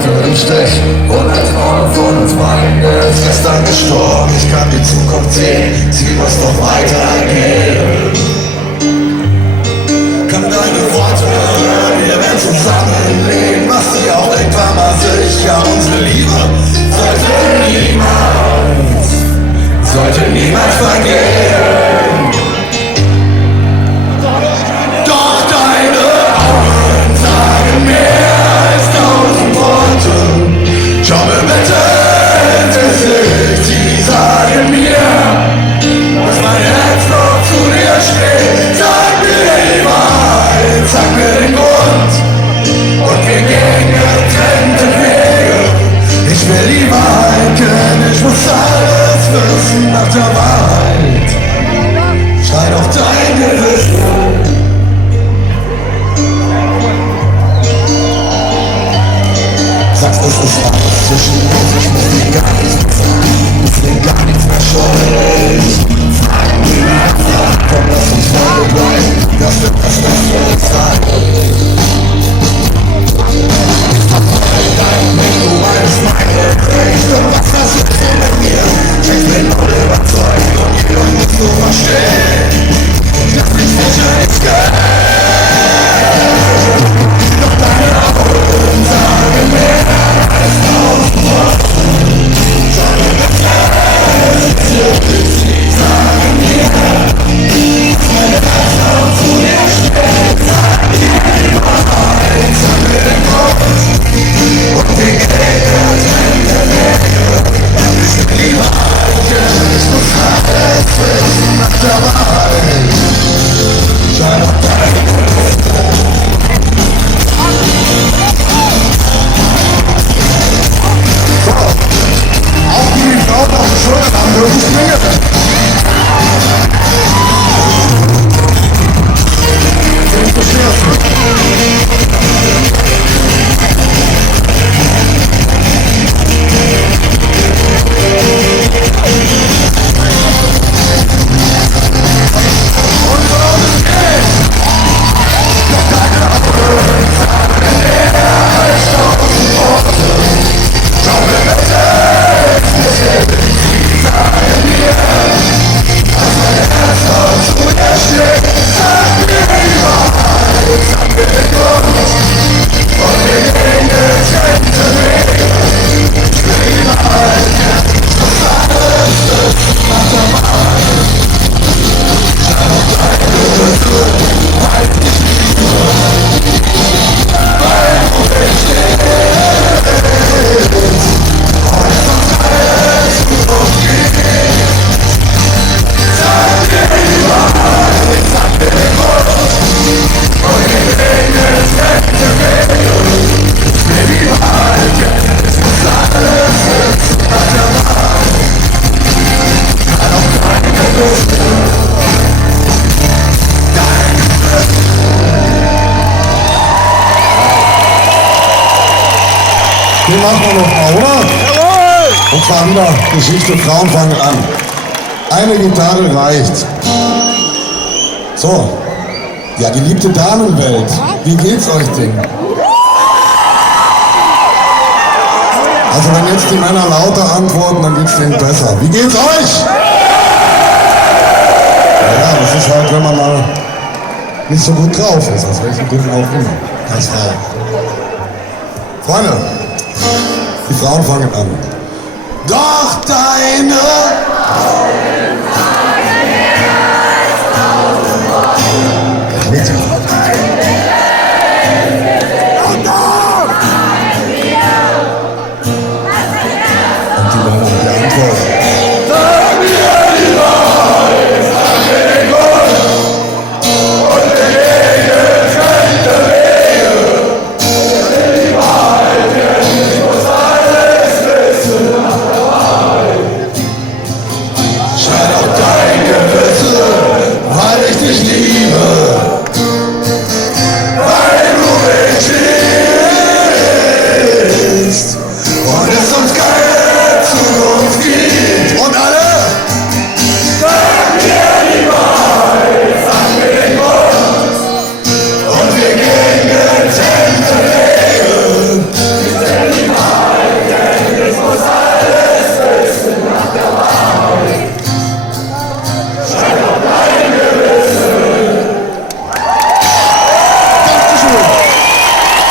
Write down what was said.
heute im Stich. Und ein Traum von uns beiden, der ist gestern gestorben. Ich kann die Zukunft sehen, sie muss noch weitergehen. Kann deine Worte hören, wir werden zusammenleben, was sie auch irgendwann mal sicher. Unsere Liebe sollte niemals vergehen. Doch deine Augen sagen mehr als 1000 Worte. Schau mir bitte ins Gesicht, sie sagen mir, dass mein Herz noch zu dir steht. Sag mir die Wahrheit, sag mir den Grund, und wir gehen getrennte Wege. Ich will die Wahrheit kennen, ich muss alles wissen nach der Wahrheit. Schrei doch dein Gewissen. Sagst, es ist alles zwischen uns, ich muss dir gar nichts mehr sagen, muss dir gar nichts mehr schuldig. Frag mich einfach, komm, lass uns Freunde bleiben, das wird das Beste sein. Du weißt meine Rechte, was das ist mit mir. Ich bin null überzeugt und jeder musst du verstehen, dass ich sicher nicht geht. Doch deine Augen sagen mehr als 1000 Worte. Sag mir bitte, sie sagen mir, dass mein Herz noch zu dir steht. Sag mir die Wahrheit, sag mir den Grund, und wir gehen getrennte Wege. Ich will die Wahrheit kennen, ich muss alles wissen nach der Wahrheit. Schau doch dein Gewissen. So, auch die Frauen auf den Schultern haben dürfen springen. Ich verstehe es nicht. Den machen wir noch mal, oder? Jawohl! Und zwar wieder Geschichte, Frauen fangen an. Eine Gitarre reicht. So, ja, geliebte Damenwelt, wie geht's euch denn? Also wenn jetzt die Männer lauter antworten, dann geht's denen besser. Wie geht's euch? Ja, das ist halt, wenn man mal nicht so gut drauf ist, aus welchen Gründen auch immer, als Frau. Freunde, die Frauen fangen an. Doch deine Augen sagen mehr als 1000 Worte. Bitte. Und die Männer, die Antwort. Sag mir die Wahrheit, sag mir den Grund, und wir gehen getrennte Wege. Ich will die Wahrheit kennen, ich muss alles wissen nach der Wahrheit. Schau doch dein Gewissen, weil ich dich liebe, weil du mich liebst.